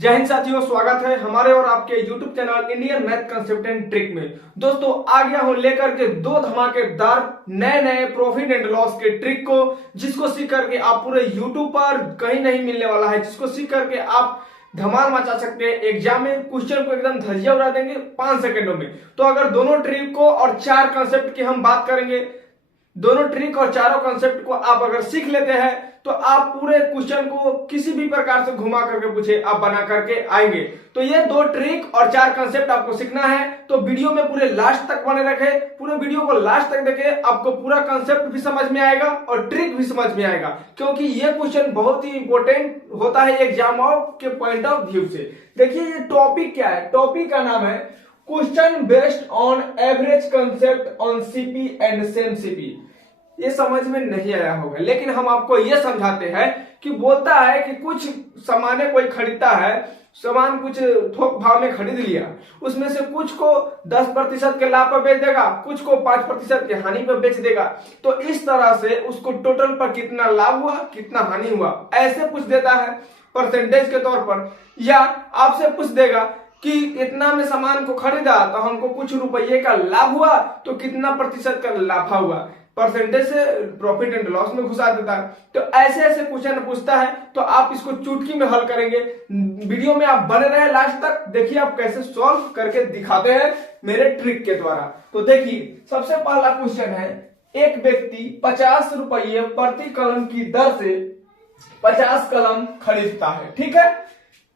जय हिंद साथियों, स्वागत है हमारे और आपके YouTube channel Indian math concept and trick में। दोस्तों आ गया हूं लेकर के दो धमाकेदार नए प्रॉफिट एंड लॉस के ट्रिक को, जिसको सीख करके आप पूरे YouTube पर कहीं नहीं मिलने वाला है, जिसको सीख करके आप धमाल मचा सकते हैं। एग्जाम में क्वेश्चन को एकदम धज्जियां उड़ा देंगे 5 सेकंडों में। तो अगर दोनों ट्रिक को और 4 कंसेप्ट की हम बात करेंगे, दोनों ट्रिक और चारों कंसेप्ट को आप अगर सीख लेते हैं तो आप पूरे क्वेश्चन को किसी भी प्रकार से घुमा करके पूछे आप बना करके आएंगे। तो ये 2 ट्रिक और 4 कंसेप्ट आपको सीखना है, तो वीडियो में पूरे लास्ट तक बने रखे, पूरे वीडियो को लास्ट तक देखे, आपको पूरा कंसेप्ट भी समझ में आएगा और ट्रिक भी समझ में आएगा, क्योंकि ये क्वेश्चन बहुत ही इंपॉर्टेंट होता है एग्जाम के पॉइंट ऑफ व्यू से। देखिए ये टॉपिक क्या है, टॉपिक का नाम है question based on average concept on CP and same CP. ये समझ में नहीं आया होगा, लेकिन हम आपको ये समझाते हैं कि बोलता है कि कुछ सामान कोई खरीदता है, सामान कुछ थोक भाव में खरीद लिया, उसमें से कुछ को 10% के लाभ पर बेच देगा, कुछ को 5% की हानि पर बेच देगा। तो इस तरह से उसको टोटल पर कितना लाभ हुआ कितना हानि हुआ ऐसे पूछ देता है परसेंटेज के तौर पर, या आपसे पूछ देगा कि इतना में सामान को खरीदा तो हमको कुछ रुपये का लाभ हुआ, तो कितना प्रतिशत का लाभ हुआ, परसेंटेज से प्रॉफिट एंड लॉस में घुसा देता है। तो ऐसे ऐसे क्वेश्चन पूछता है, तो आप इसको चुटकी में हल करेंगे। वीडियो में आप बने रहे लास्ट तक, देखिए आप कैसे सॉल्व करके दिखाते हैं मेरे ट्रिक के द्वारा। तो देखिए सबसे पहला क्वेश्चन है, एक व्यक्ति 50 रुपये प्रति कलम की दर से 50 कलम खरीदता है, ठीक है।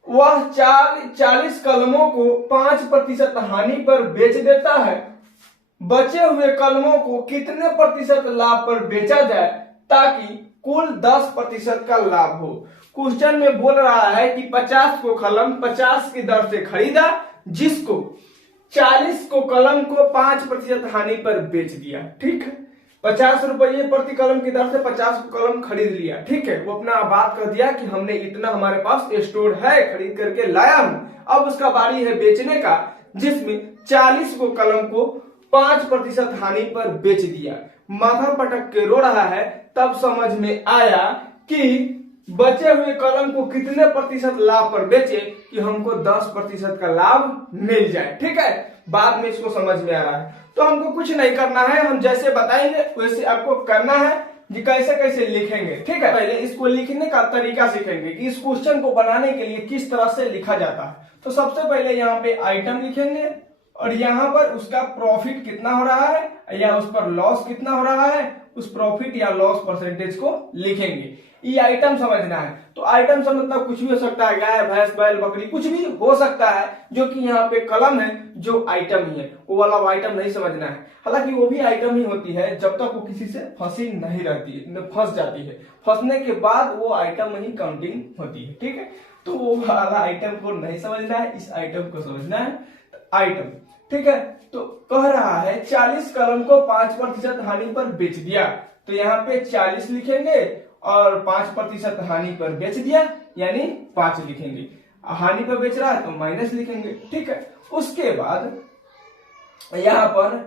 वह 40 कलमों को 5% हानि पर बेच देता है। बचे हुए कलमों को कितने प्रतिशत लाभ पर बेचा जाए ताकि कुल 10% का लाभ हो। क्वेश्चन में बोल रहा है कि 50 को कलम 50 की दर से खरीदा, जिसको 40 को कलम को 5% हानि पर बेच दिया, ठीक है। 50 रुपये प्रति कलम की दर से 50 को कलम खरीद लिया, ठीक है। वो अपना बात कर दिया कि हमने इतना हमारे पास स्टोर है, खरीद करके लाया हूं। अब उसका बारी है बेचने का, जिसमें 40 को कलम को 5% हानि पर बेच दिया। माथा पटक के रो रहा है, तब समझ में आया कि बचे हुए कलम को कितने प्रतिशत लाभ पर बेचे कि हमको 10% का लाभ मिल जाए, ठीक है। बाद में इसको समझ में आ रहा है, तो हमको कुछ नहीं करना है, हम जैसे बताएंगे वैसे आपको करना है कि कैसे कैसे लिखेंगे, ठीक है। पहले इसको लिखने का तरीका सीखेंगे कि इस क्वेश्चन को बनाने के लिए किस तरह से लिखा जाता है। तो सबसे पहले यहाँ पे आइटम लिखेंगे और यहाँ पर उसका प्रॉफिट कितना हो रहा है या उस पर लॉस कितना हो रहा है, उस प्रॉफिट या लॉस परसेंटेज को लिखेंगे। ये आइटम समझना है। तो आइटम से मतलब कुछ भी हो सकता है, गाय भैंस बैल बकरी कुछ भी हो सकता है, जो कि यहाँ पे कलम है जो आइटम ही है, वो वाला आइटम नहीं समझना है। हालांकि वो भी आइटम ही होती है जब तक वो किसी से फंसी नहीं रहती है, फंस जाती है, फंसने के बाद वो आइटम ही काउंटिंग होती है, ठीक है। तो वो वाला आइटम को नहीं समझना है, इस आइटम को समझना है। आइटम, ठीक है। तो कह रहा है 40 कलम को 5% हानि पर बेच दिया, तो यहाँ पे 40 लिखेंगे और 5% हानि पर बेच दिया यानी 5 लिखेंगे। हानि पर बेच रहा है तो माइनस लिखेंगे, ठीक है। उसके बाद यहाँ पर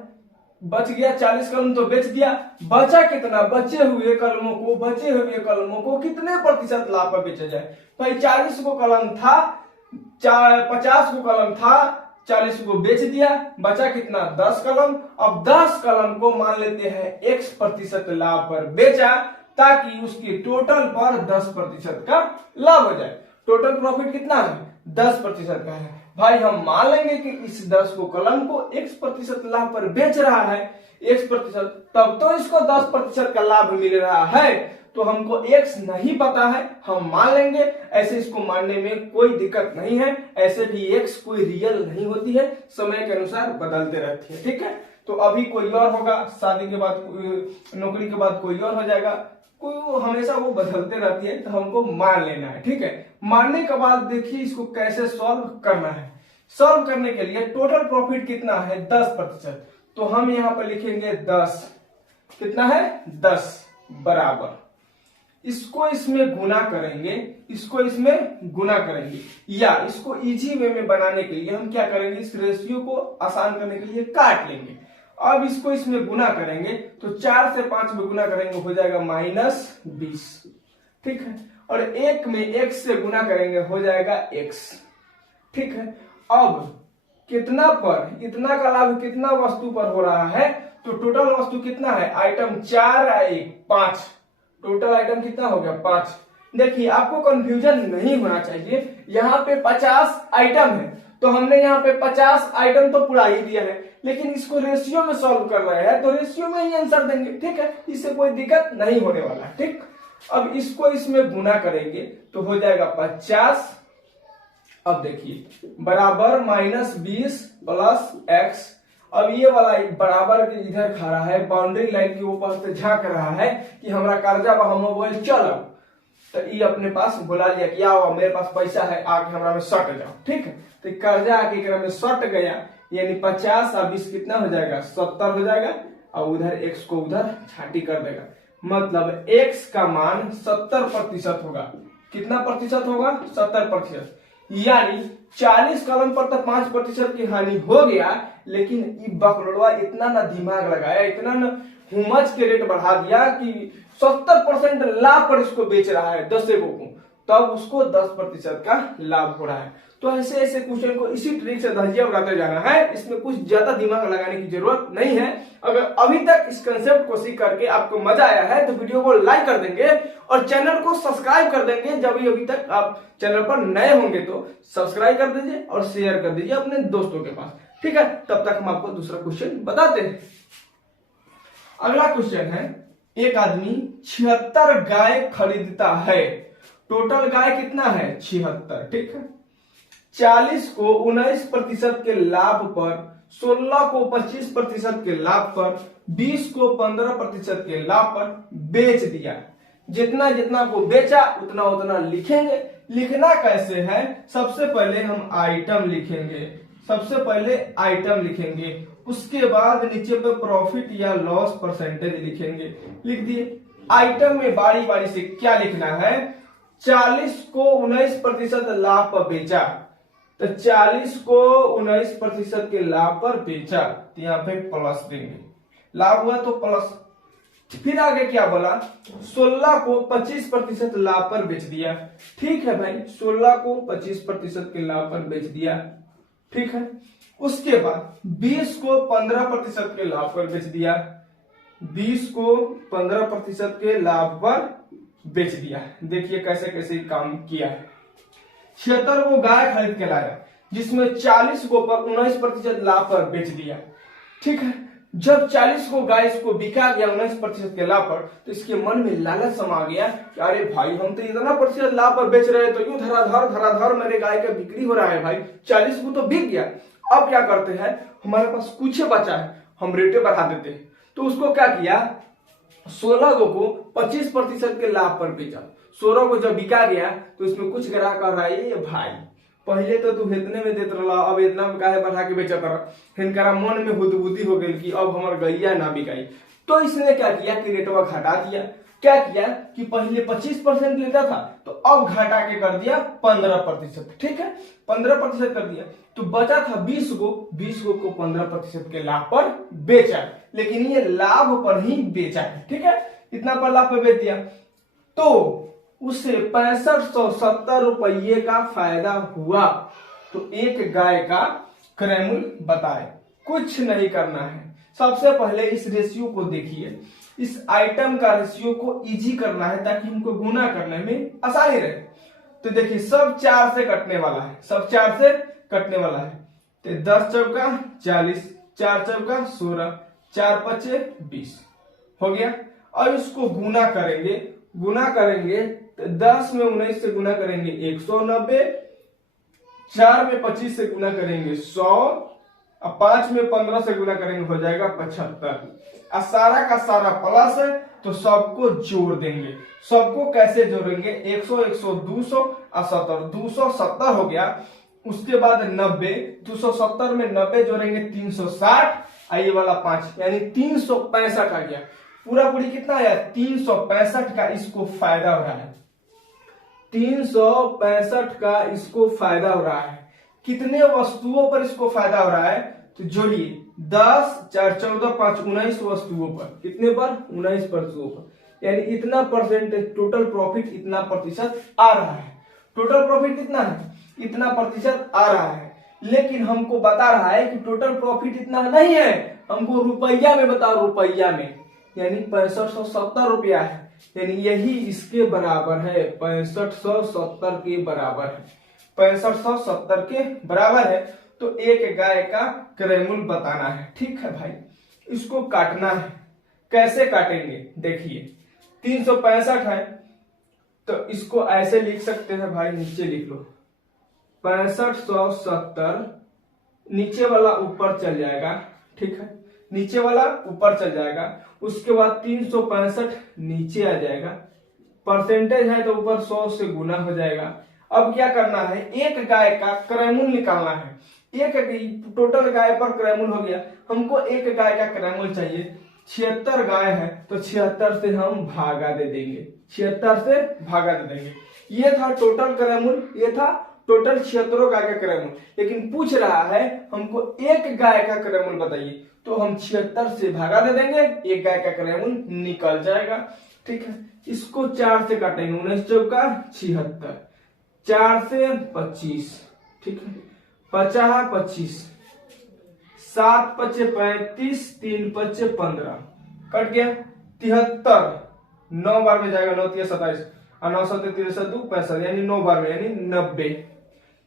बच गया 40 कलम तो बेच दिया, बचा कितना, बचे हुए कलमों को कितने प्रतिशत लाभ पर बेचा जाए। भाई 40 को कलम था, 50 को कलम था, 40 को बेच दिया, बचा कितना 10 कलम। अब 10 कलम को मान लेते हैं x% लाभ पर बेचा, ताकि उसके टोटल पर 10% का लाभ हो जाए। टोटल प्रॉफिट कितना है, 10% का है। भाई हम मान लेंगे कि इस 10 को कलम को x% लाभ पर बेच रहा है, x%, तब तो इसको 10% का लाभ मिल रहा है। तो हमको x नहीं पता है, हम मान लेंगे। ऐसे इसको मानने में कोई दिक्कत नहीं है, ऐसे भी x कोई रियल नहीं होती है, समय के अनुसार बदलते रहती है, ठीक है। तो अभी कोई और होगा, शादी के बाद नौकरी के बाद कोई और हो जाएगा, कोई हमेशा वो बदलते रहती है, तो हमको मान लेना है, ठीक है। मानने के बाद देखिए इसको कैसे सॉल्व करना है। सॉल्व करने के लिए टोटल प्रॉफिट कितना है 10%, तो हम यहाँ पर लिखेंगे 10, कितना है 10 बराबर, इसको इसमें गुना करेंगे, इसको इसमें गुना करेंगे, या इसको इजी वे में बनाने के लिए हम क्या करेंगे, इस रेशियो को आसान करने के लिए काट लेंगे। अब इसको इसमें गुना करेंगे तो 4 से 5 में गुना करेंगे हो जाएगा -20, ठीक है। और 1 में x से गुना करेंगे हो जाएगा x, ठीक है। अब कितना पर, इतना का लाभ कितना वस्तु पर हो रहा है, तो टोटल वस्तु कितना है, आइटम 4 1 5, टोटल आइटम कितना हो गया 5। देखिए आपको कंफ्यूजन नहीं होना चाहिए, यहाँ पे 50 आइटम है तो हमने यहाँ पे 50 आइटम तो पूरा ही दिया है, लेकिन इसको रेशियो में सॉल्व कर रहे हैं तो रेशियो में ही आंसर देंगे, ठीक है, इससे कोई दिक्कत नहीं होने वाला, ठीक। अब इसको इसमें गुना करेंगे तो हो जाएगा 50। अब देखिए बराबर -20 प्लस x। अब ये वाला बराबर के इधर खड़ा है, बाउंड्री लाइन के ऊपर से झांक रहा है कि हमारा कर्जा बा हम मोबाइल चल, तो ये अपने पास बुला लिया कि आओ मेरे पास पैसा है, आके हमारा में सट जाओ, ठीक है। तो कर्जा आके एकरा में सट गया, यानी 50 और 20 कितना हो जाएगा 70 हो जाएगा, और उधर x को उधर छाटी कर देगा, मतलब x का मान 70% होगा। कितना प्रतिशत होगा 70%, यानी 40 कलम पर तो 5% की हानि हो गया, लेकिन बकलोड़वा इतना ना दिमाग लगाया, इतना ना हुमच के रेट बढ़ा दिया कि 70% लाभ पर इसको बेच रहा है 10 को, तब उसको 10% का लाभ हो रहा है। तो ऐसे ऐसे क्वेश्चन को इसी ट्रिक से धज्जियां उड़ाते जाना है, इसमें कुछ ज्यादा दिमाग लगाने की जरूरत नहीं है। अगर अभी तक इस कंसेप्ट को सीख करके आपको मजा आया है तो वीडियो को लाइक कर देंगे और चैनल को सब्सक्राइब कर देंगे। जब अभी तक आप चैनल पर नए होंगे तो सब्सक्राइब कर दीजिए और शेयर कर दीजिए अपने दोस्तों के पास, ठीक है। तब तक हम आपको दूसरा क्वेश्चन बताते हैं। अगला क्वेश्चन है, एक आदमी 76 गाय खरीदता है, टोटल गाय कितना है 76, ठीक है। 40 को 19% के लाभ पर, 16 को 25% के लाभ पर, 20 को 15% के लाभ पर बेच दिया। जितना जितना को बेचा उतना उतना लिखेंगे। लिखना कैसे है, सबसे पहले हम आइटम लिखेंगे, सबसे पहले आइटम लिखेंगे, उसके बाद नीचे पे प्रॉफिट या लॉस परसेंटेज लिखेंगे। लिख दिए। आइटम में बारी बारी से क्या लिखना है, 40 को 19% लाभ पर बेचा, तो 40 को 19% के लाभ पर बेचा, तो यहाँ पे प्लस देंगे, लाभ हुआ तो प्लस। फिर आगे क्या बोला, 16 को 25% लाभ पर बेच दिया, ठीक है भाई, 16 को 25% के लाभ पर बेच दिया, ठीक है। उसके बाद 20 को 15% के लाभ पर बेच दिया, 20 को 15% के लाभ पर बेच दिया। देखिए कैसे कैसे काम किया है। 76 को गाय खरीद के लाया, जिसमें 40 को 19% लाभ पर बेच दिया, ठीक है। जब 40 को गाय इसको बिका गया 19% के लाभ पर, तो इसके मन में लालच समा गया कि अरे भाई हम तो इतना प्रतिशत लाभ पर बेच रहे हैं, तो यूं धराधर मेरे गाय का बिक्री हो रहा है भाई, 40 को तो बिक गया। अब क्या करते हैं, हमारे पास कुछ बचा है, हम रेटे बढ़ा देते हैं। तो उसको क्या किया, 16 को 25% के लाभ पर बेचा। 16 को जब बिका गया तो इसमें कुछ ग्राहक कह रहा है, ये भाई पहले तो तू इतने में देते रहा, अब इतना में काहे बढ़ा के बेचा कर। हिनकरा मन में हुदबुदी हो गई कि अब हमार गैया ना बिकाई, तो इसने क्या किया कि रेटवा घटा दिया। क्या किया कि पहले 25% लेता था, तो अब घटा के कर दिया 15%, ठीक है, 15% कर दिया। तो बचा था 20 को 15% के लाभ पर बेचा, लेकिन ये लाभ पर ही बेचा है, ठीक है, इतना पर लाभ पर बेच दिया। तो उसे 6570 रुपये का फायदा हुआ। तो एक गाय का क्रय मूल्य बताए। कुछ नहीं करना है, सबसे पहले इस रेशियो को देखिए, इस आइटम का रेशियो को इजी करना है ताकि इनको गुना करने में आसानी रहे। तो देखिए सब 4 से कटने वाला है, सब 4 से कटने वाला है। तो 10 चौका 40, 4 चौका 16, 4 पचे 20 हो गया। और इसको गुना करेंगे तो 10 में 19 से गुना करेंगे 190, 4 में 25 से गुना करेंगे 100, और 5 में 15 से गुना करेंगे हो जाएगा 75। सारा का सारा प्लस है, तो सबको जोड़ देंगे। सबको कैसे जोड़ेंगे, 100 100 200 और 70, 270 हो गया। उसके बाद 90, 270 में 90 जोड़ेंगे 360, और ये वाला 5 यानी 365 आ गया। पूरा पूरी कितना आया 365 का इसको फायदा हो रहा है, 365 का इसको फायदा हो रहा है। कितने वस्तुओं पर इसको फायदा हो रहा है, तो जोड़िए 10 4 14 5 19 वस्तुओं पर। कितने पर 19 वस्तुओं पर, यानी इतना परसेंटेज टोटल प्रॉफिट इतना प्रतिशत आ रहा है। टोटल प्रॉफिट कितना है, इतना प्रतिशत आ रहा है, लेकिन हमको बता रहा है कि टोटल प्रॉफिट इतना नहीं है, हमको रुपया में बताओ, रुपया में, यानी 6570 रुपया है, यानी यही इसके बराबर है, 6570 के बराबर है, 6570 के बराबर है। तो एक गाय का क्रय मूल्य बताना है। ठीक है भाई, इसको काटना है। कैसे काटेंगे देखिए, 365 है तो इसको ऐसे लिख सकते हैं भाई, नीचे लिख लो 6570, नीचे वाला ऊपर चल जाएगा। ठीक है, नीचे वाला ऊपर चल जाएगा, उसके बाद 365 नीचे आ जाएगा, परसेंटेज है तो ऊपर 100 से गुना हो जाएगा। अब क्या करना है, एक गाय का क्रय मूल्य निकालना है। एक टोटल गाय पर क्रय मूल्य हो गया, हमको एक गाय का क्रय मूल्य चाहिए। 76 गाय है तो 76 से हम भागा दे देंगे, 76 से भागा दे देंगे। ये था टोटल क्रय मूल्य, ये था टोटल 76 गाय का क्रय मूल्य। लेकिन पूछ रहा है हमको एक गाय का क्रय मूल्य बताइए, तो हम 76 से भागा दे देंगे, एक गाय का क्रय मूल्य निकल जाएगा। ठीक है, इसको 4 से काटेंगे, 19 चौका 76, 4 से 25, ठीक है, 50 25, 7 पचे 35, 3 पचे 15, कट गया 73, 9 बार में जाएगा, 9 3 27 और 9 7 3 2 65, यानी 9 बार में, यानी 90,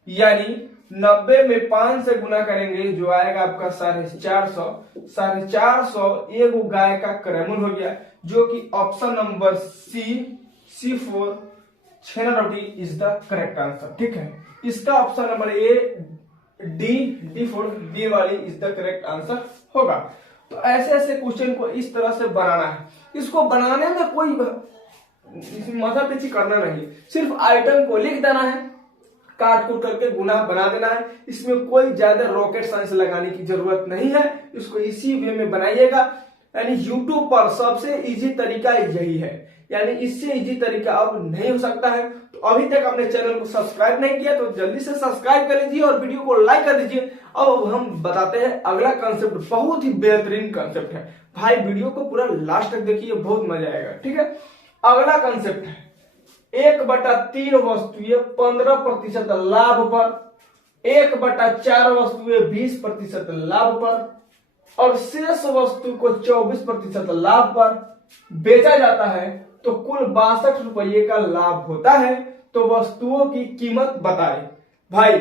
यानी 90 में 5 से गुना करेंगे जो आएगा आपका 450। 450 एक गाय का क्रय मूल्य हो गया, जो कि option number C4 chhena roti is the correct answer. ठीक है, इसका ऑप्शन नंबर ए डी वाली इज द करेक्ट आंसर होगा। तो ऐसे ऐसे क्वेश्चन को इस तरह से बनाना है। इसको बनाने में कोई माथापच्ची करना नहीं, सिर्फ आइटम को लिख देना है, काट कूट करके गुना बना देना है। इसमें कोई ज्यादा रॉकेट साइंस लगाने की जरूरत नहीं है, इसको इसी वे में बनाइएगा। यानी YouTube पर सबसे इजी तरीका यही है, यानी इससे इजी तरीका अब नहीं हो सकता है। तो अभी तक अपने चैनल को सब्सक्राइब नहीं किया तो जल्दी से सब्सक्राइब कर लीजिए और वीडियो को लाइक कर दीजिए। अब हम बताते हैं अगला कंसेप्ट, बहुत ही बेहतरीन कंसेप्ट है भाई, वीडियो को पूरा लास्ट तक देखिए, बहुत मजा आएगा। ठीक है, अगला कंसेप्ट है 1/3 वस्तुएं 15% लाभ पर, 1/4 वस्तुएं 20% लाभ पर और शेष वस्तु को 24% लाभ पर बेचा जाता है, तो कुल 62 रुपये का लाभ होता है। तो वस्तुओं की कीमत बताएं। भाई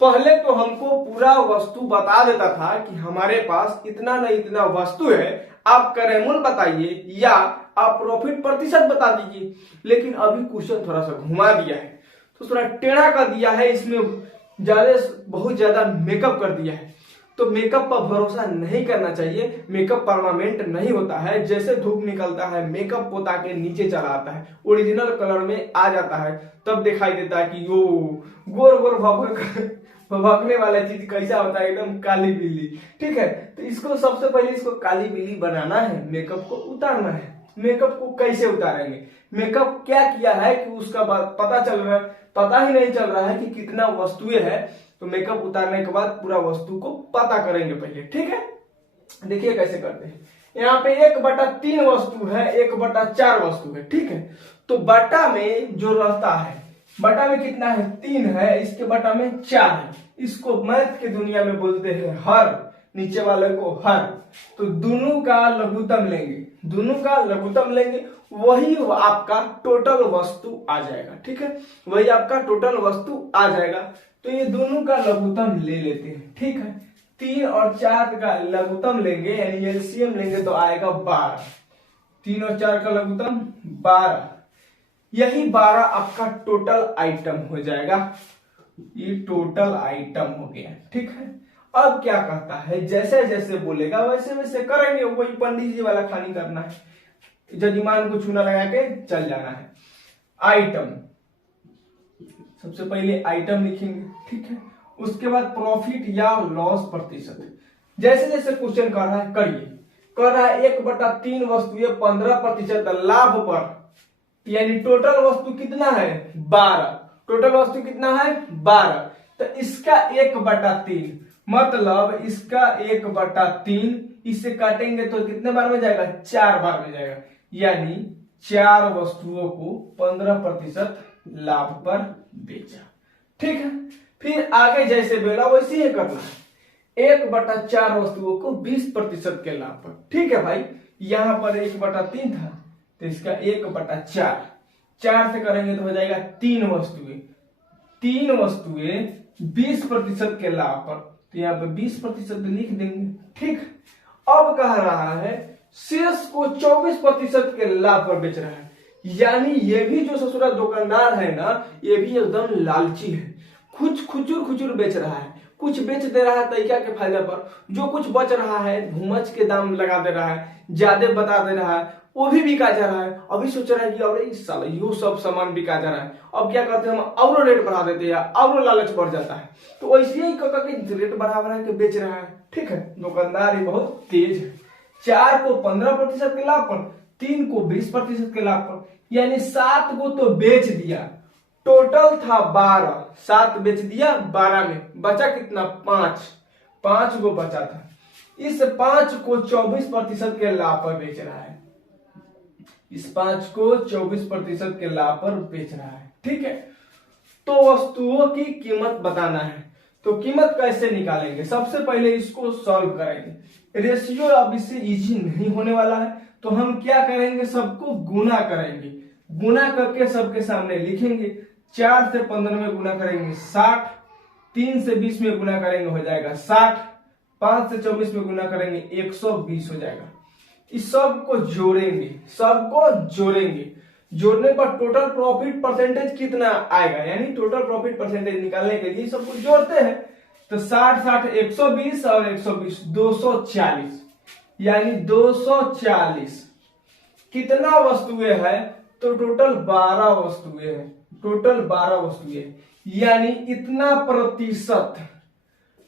पहले तो हमको पूरा वस्तु बता देता था कि हमारे पास इतना न इतना वस्तु है, आप क्रय मूल्य बताइए या आप प्रॉफिट प्रतिशत बता दीजिए। लेकिन अभी क्वेश्चन थोड़ा सा घुमा दिया है, तो थोड़ा टेढ़ा कर दिया है, इसमें बहुत ज्यादा मेकअप कर दिया है। तो मेकअप पर भरोसा नहीं करना चाहिए, मेकअप परमानेंट नहीं होता है। जैसे धूप निकलता है मेकअप पोता के नीचे चला आता है, ओरिजिनल कलर में आ जाता है, तब दिखाई देता है कि वो गोर गोर भभकने वाला चीज कैसा होता है, एकदम काली पीली। ठीक है, तो इसको सबसे पहले इसको काली पीली बनाना है, मेकअप को उतारना है। मेकअप को कैसे उतारेंगे, मेकअप क्या किया है कि उसका पता चल रहा है, पता ही नहीं चल रहा है कि कितना वस्तुएं है। तो मेकअप उतारने के बाद पूरा वस्तु को पता करेंगे पहले। ठीक है, देखिए कैसे करते हैं। यहाँ पे 1/3 वस्तु है, 1/4 वस्तु है। ठीक है, तो बटा में जो रहता है, बटा में कितना है 3 है, इसके बटा में 4 है। इसको मैथ की दुनिया में बोलते हैं हर, नीचे वाले को हर। तो दोनों का लघुत्तम लेंगे, दोनों का लघुत्तम लेंगे, वही आपका टोटल वस्तु आ जाएगा। ठीक है, वही आपका टोटल वस्तु आ जाएगा। तो ये दोनों का लघुत्तम ले लेते हैं। ठीक है, 3 और 4 का लघुत्तम लेंगे, यानी एलसीएम लेंगे तो आएगा 12। 3 और 4 का लघुत्तम 12, यही 12 आपका टोटल आइटम हो जाएगा। ये टोटल आइटम हो गया। ठीक है, अब क्या कहता है, जैसे जैसे बोलेगा वैसे वैसे करेंगे, वही पंडित जी वाला खानी करना है, जजमान को चूना लगा के चल जाना है। आइटम, सबसे पहले आइटम लिखेंगे। ठीक है, उसके बाद प्रॉफिट या लॉस प्रतिशत, जैसे जैसे क्वेश्चन कर रहा है करिए। कर रहा है 1/3 वस्तुएं 15% लाभ पर, यानी टोटल वस्तु कितना है 12, टोटल वस्तु कितना है 12। तो इसका 1/3 मतलब इसका 1/3, इससे काटेंगे तो कितने बार में जाएगा 4 बार में जाएगा, यानी 4 वस्तुओं को 15% लाभ पर बेचा। ठीक है। फिर आगे जैसे बोला वैसे ही करना है। 1/4 वस्तुओं को 20% के लाभ पर, ठीक है भाई। यहां पर 1/3 था तो इसका 1/4, 4 से करेंगे तो हो जाएगा 3 वस्तुएं, 3 वस्तुएं 20% के लाभ पर, तो यहाँ पे 20% लिख देंगे, ठीक। अब कह रहा है शेष को 24% के लाभ पर बेच रहा है, यानी ये भी जो ससुरा दुकानदार है ना, ये भी एकदम लालची है। कुछ खुचुर खुचुर बेच रहा है, कुछ बेच दे रहा है तैका के फायदे पर, जो कुछ बच रहा है घुमच के दाम लगा दे रहा है, ज्यादा बता दे रहा है, वो भी बिका जा रहा है। अभी सोच रहा है कि अरे इस साल यो सब सामान बिका जा रहा है, अब क्या करते हैं हम और रेट बढ़ा देते हैं, और लालच बढ़ जाता है, तो ऐसे ही के रेट बढ़ा के बेच रहा है, ठीक है। दुकानदार ही बहुत तेज है। 4 को 15% के लाभ पर, 3 को 20% के लाभ पर, यानी 7 को तो बेच दिया, टोटल था 12, 7 बेच दिया, 12 में बचा कितना 5 को बचा था। इस 5 को 24% के लाभ पर बेच रहा है, इस 5 को 24% के लाभ पर बेच रहा है, ठीक है। तो वस्तुओं की कीमत बताना है, तो कीमत कैसे निकालेंगे? सबसे पहले इसको सॉल्व करेंगे। रेशियो अब इससे इजी नहीं होने वाला है, तो हम क्या करेंगे, सबको गुना करेंगे, गुना करके सबके सामने लिखेंगे। 4 से 15 में गुना करेंगे 60, 3 से 20 में गुना करेंगे हो जाएगा 60, 5 से 24 में गुना करेंगे 120 हो जाएगा। इस सब को जोड़ेंगे, सबको जोड़ेंगे, जोड़ने पर टोटल प्रॉफिट परसेंटेज कितना आएगा, यानी टोटल प्रॉफिट परसेंटेज निकालने के लिए सबको जोड़ते हैं। तो 60 60 120 और 120 240, यानी 240 कितना वस्तुएं है, तो टोटल 12 वस्तुएं हैं, टोटल 12 वस्तुएं, यानी इतना प्रतिशत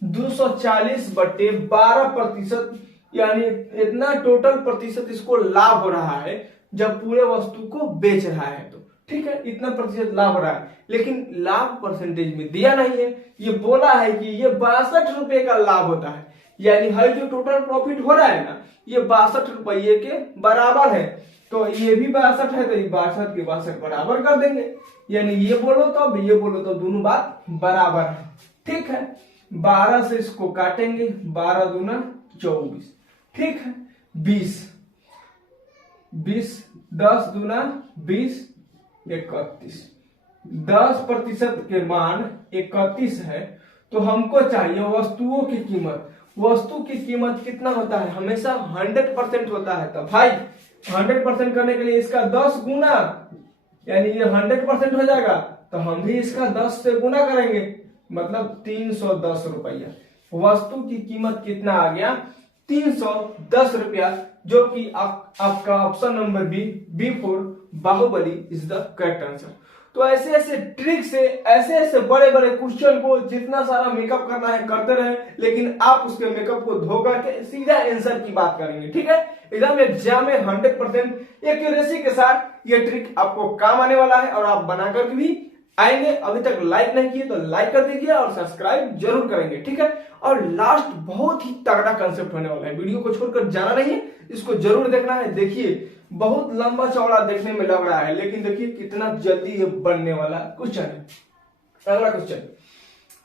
240/12%, यानी इतना टोटल प्रतिशत इसको लाभ हो रहा है जब पूरे वस्तु को बेच रहा है, तो ठीक है, इतना प्रतिशत लाभ हो रहा है। लेकिन लाभ परसेंटेज में दिया नहीं है, ये बोला है कि ये 62 रुपए का लाभ होता है, यानी हर जो टोटल प्रॉफिट हो रहा है ना, ये 62 रुपये के बराबर है। तो ये भी 62 है, तो ये 62 के 62 बराबर कर देंगे, यानी ये बोलो तो ये बोलो तो दोनों बात बराबर है, ठीक है। 12 से इसको काटेंगे, 12 दूना 24, ठीक है। 20 10 दूना 20 31, 10% के मान 31 है। तो हमको चाहिए वस्तुओं की कीमत, वस्तु की कीमत कितना होता है, हमेशा 100% होता है। तो भाई 100% करने के लिए इसका 10 गुना, यानी ये 100% हो जाएगा, तो हम भी इसका 10 से गुना करेंगे, मतलब 310 रुपया। वस्तु की कीमत कितना आ गया, 310 रुपया, जो कि आपका option number B4 Baahubali is the correct answer. तो ऐसे ऐसे ट्रिक से ऐसे बड़े बड़े क्वेश्चन को जितना सारा मेकअप करना है करते रहे, लेकिन आप उसके मेकअप को धो करके सीधा आंसर की बात करेंगे, ठीक है। एकदम एग्जाम में 100% एक्यूरेसी के साथ ये ट्रिक आपको काम आने वाला है और आप बनाकर भी आएंगे। अभी तक लाइक नहीं किए तो लाइक कर दीजिए और सब्सक्राइब जरूर करेंगे, ठीक है। और लास्ट बहुत ही तगड़ा कंसेप्ट होने वाला है, वीडियो को छोड़कर जाना नहीं है, इसको जरूर देखना है। देखिए बहुत लंबा चौड़ा देखने में लग रहा है, लेकिन देखिए कितना जल्दी ये बनने वाला क्वेश्चन है। अगला क्वेश्चन,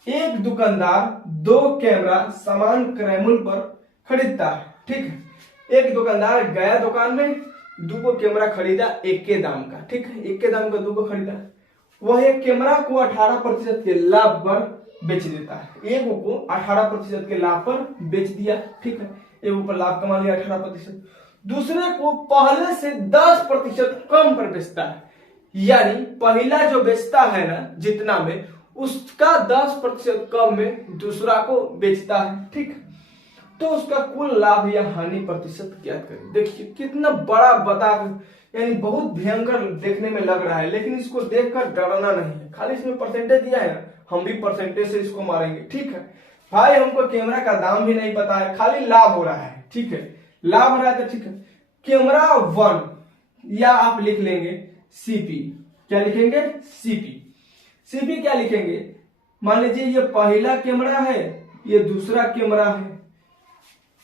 एक दुकानदार 2 कैमरा सामान क्रयमूल्य पर खरीदता है, ठीक है। एक दुकानदार गया दुकान में, 2 कैमरा खरीदा एक के दाम का, ठीक है, एक के दाम का 2 खरीदा। वह एक कैमरा को 18% के लाभ पर बेच देता है, एक को 18% के लाभ पर बेच दिया, ठीक है, एक पर लाभ कमा लिया 18%। दूसरे को पहले से 10% कम पर बेचता है, यानी पहला जो बेचता है ना जितना में, उसका 10% कम में दूसरा को बेचता है, ठीक। तो उसका कुल लाभ या हानि प्रतिशत ज्ञात करें। देखिए कितना बड़ा बता, यानी बहुत भयंकर देखने में लग रहा है, लेकिन इसको देखकर डरना नहीं है। खाली इसमें परसेंटेज दिया है ना, हम भी परसेंटेज से इसको मारेंगे, ठीक है। भाई हमको कैमरा का दाम भी नहीं पता है, खाली लाभ हो रहा है, ठीक है, लाभ हो रहा है, तो ठीक है। कैमरा 1, या आप लिख लेंगे सीपी, क्या लिखेंगे, सीपी क्या लिखेंगे, मान लीजिए ये पहला कैमरा है, ये दूसरा कैमरा है,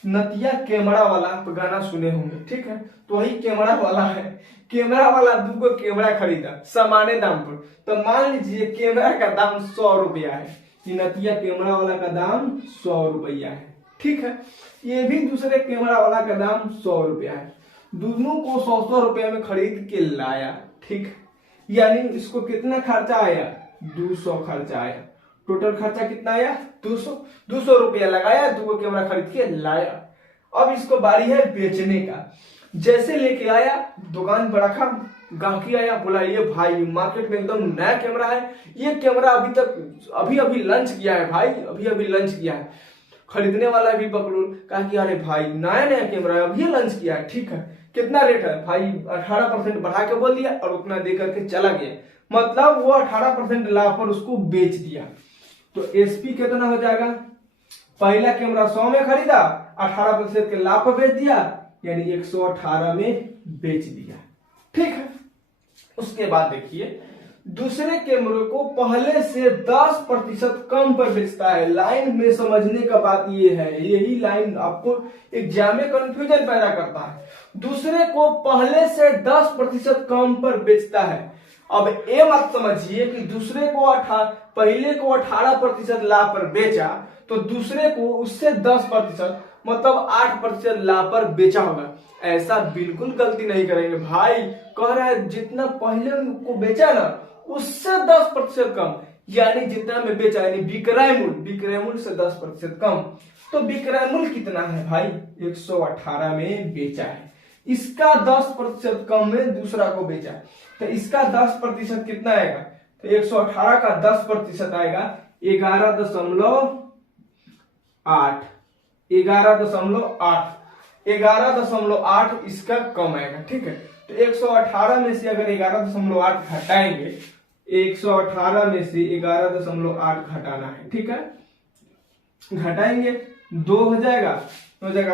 नतिया कैमरा वाला, आप गाना सुने होंगे, ठीक है, तो वही कैमरा वाला है। कैमरा वाला 2 कैमरा खरीदा सामान्य दाम पर, तो मान लीजिए कैमरा का दाम 100 रुपया है, कि नतिया कैमरा वाला का दाम 100 रुपया है, ठीक है। ये भी दूसरे कैमरा वाला का दाम 100 रुपया है, दोनों को 100 रुपया में खरीद के लाया, ठीक है। यानी इसको कितना खर्चा आया, 200 खर्चा आया। टोटल खर्चा कितना आया, 200 रुपया लगाया, 2 कैमरा खरीद के लाया। अब इसको बारी है बेचने का। जैसे लेके आया, दुकान पर रखा, गाहकी आया, बोला ये भाई मार्केट में एकदम नया कैमरा है, ये कैमरा अभी लॉन्च किया है भाई, अभी लॉन्च किया है। खरीदने वाला भी बकलूल, कहा कि अरे भाई नया कैमरा है, अभी लॉन्च किया है, ठीक है, कितना रेट है भाई, 18% बढ़ा के बोल दिया और उतना दे करके चला गया। मतलब वो 18% लाभ पर उसको बेच दिया। तो एसपी कितना हो जाएगा, पहला कैमरा 100 में खरीदा, 18% के लाभ पर बेच दिया, यानी 118 में बेच दिया, ठीक है। उसके बाद देखिए दूसरे कैमरे को पहले से 10% कम पर बेचता है। लाइन में समझने का बात ये है, यही लाइन आपको एग्जाम में कंफ्यूजन पैदा करता है। दूसरे को पहले से 10% कम पर बेचता है। अब ये मत समझिए कि दूसरे को पहले को 18% लाभ पर बेचा, तो दूसरे को उससे 10% मतलब 8% लाभ पर बेचा होगा। ऐसा बिल्कुल गलती नहीं करेंगे भाई। कह रहा है जितना पहले को बेचा ना उससे 10% कम, यानी जितना में बेचा, यानी विक्रय मूल्य से 10% कम। तो विक्रय मूल्य कितना है भाई, 118 में बेचा है। इसका 10% कम में दूसरा को बेचा, तो इसका 10% कितना आएगा, तो 118 का 10% आएगा 11.8, 11.8 इसका कम आएगा, ठीक है। तो 118 में से अगर 11.8 घटाएंगे, 118 में से 11.8 घटाना है, ठीक है, घटाएंगे 2 हो जाएगा,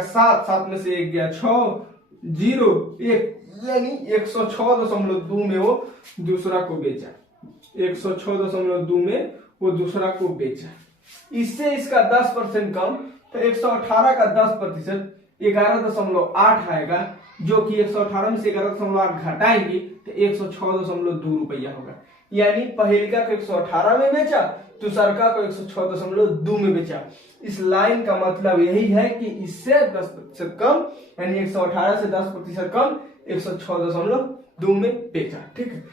7 में से 1 गया 6, 0 1, यानी 106.2 में वो दूसरा को बेचा, 106.2 में वो दूसरा को बेचा। इससे इसका 10% कम, तो 118 का 10% 11.8 आएगा, जो कि 118 में से 11.8 घटाएंगे तो 106.2 रुपया होगा। यानी पहलिका को 118 में बेचा, दूसरका को 106.2 में बेचा। इस लाइन का मतलब यही है कि इससे 10% कम, यानी 118 से 10% कम 106.2 में बेचा, ठीक है।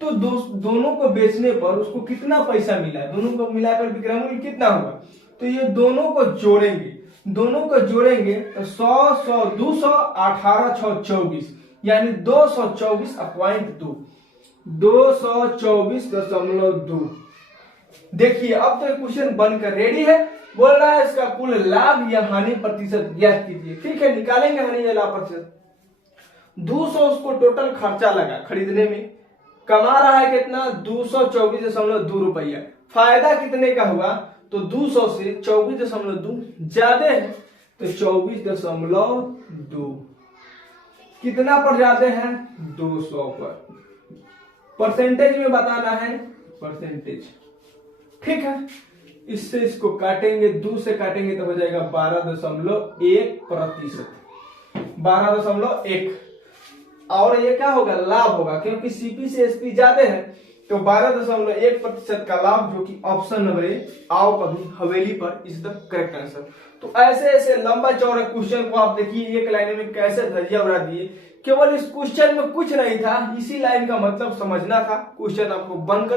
तो दोनों को बेचने पर उसको कितना पैसा मिला, दोनों को मिलाकर विक्रय मूल्य कितना होगा, तो ये दोनों को जोड़ेंगे तो 100, 200, 18, 6, 24, यानी 224.2, 224.2। देखिए अब तो क्वेश्चन बनकर रेडी है। बोल रहा है इसका कुल लाभ या हानि प्रतिशत ज्ञात कीजिए, ठीक है। निकालेंगे हानि या लाभ प्रतिशत। 200 उसको टोटल खर्चा लगा खरीदने में, कमा रहा है कितना, 224.2 रुपया। फायदा कितने का हुआ, तो 200 से 24.2 ज्यादा है, तो 24.2 कितना पर ज्यादा है, 200 पर। परसेंटेज में बताना है, परसेंटेज, ठीक है। इससे इसको काटेंगे, 2 से काटेंगे तो हो जाएगा 12.1%, 12.1। और ये क्या होगा, लाभ होगा, क्योंकि सीपी से एसपी ज्यादा है, तो 12.1% का लाभ, जो कि ऑप्शन नंबर ए, आओ कभी हवेली पर, इज द करेक्ट आंसर। तो ऐसे ऐसे लंबा चौड़ा क्वेश्चन को आप देखिए एक लाइन में कैसे धजिया उड़ा दिए। केवल इस क्वेश्चन में कुछ नहीं था, इसी लाइन का मतलब समझना था, क्वेश्चन आपको बनकर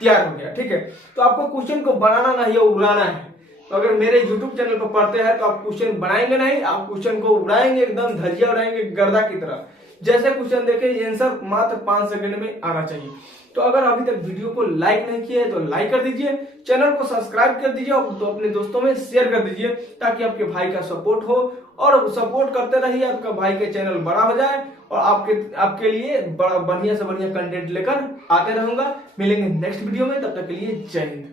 तैयार हो गया, ठीक है। तो आपको क्वेश्चन को बनाना नहीं है, उड़ाना है। तो अगर मेरे YouTube चैनल पर पढ़ते हैं तो आप क्वेश्चन बनाएंगे नहीं, आप क्वेश्चन को उड़ाएंगे, एकदम धजिया उड़ाएंगे गर्दा की तरह। जैसे क्वेश्चन देखे आंसर मात्र 5 सेकंड में आना चाहिए। तो अगर अभी तक वीडियो को लाइक नहीं किया है तो लाइक कर दीजिए, चैनल को सब्सक्राइब कर दीजिए और तो अपने दोस्तों में शेयर कर दीजिए, ताकि आपके भाई का सपोर्ट हो, और सपोर्ट करते रहिए, आपका भाई के चैनल बड़ा हो जाए और आपके लिए बड़ा बढ़िया से बढ़िया कंटेंट लेकर आते रहूंगा। मिलेंगे नेक्स्ट वीडियो में, तब तक के लिए जय हिंद।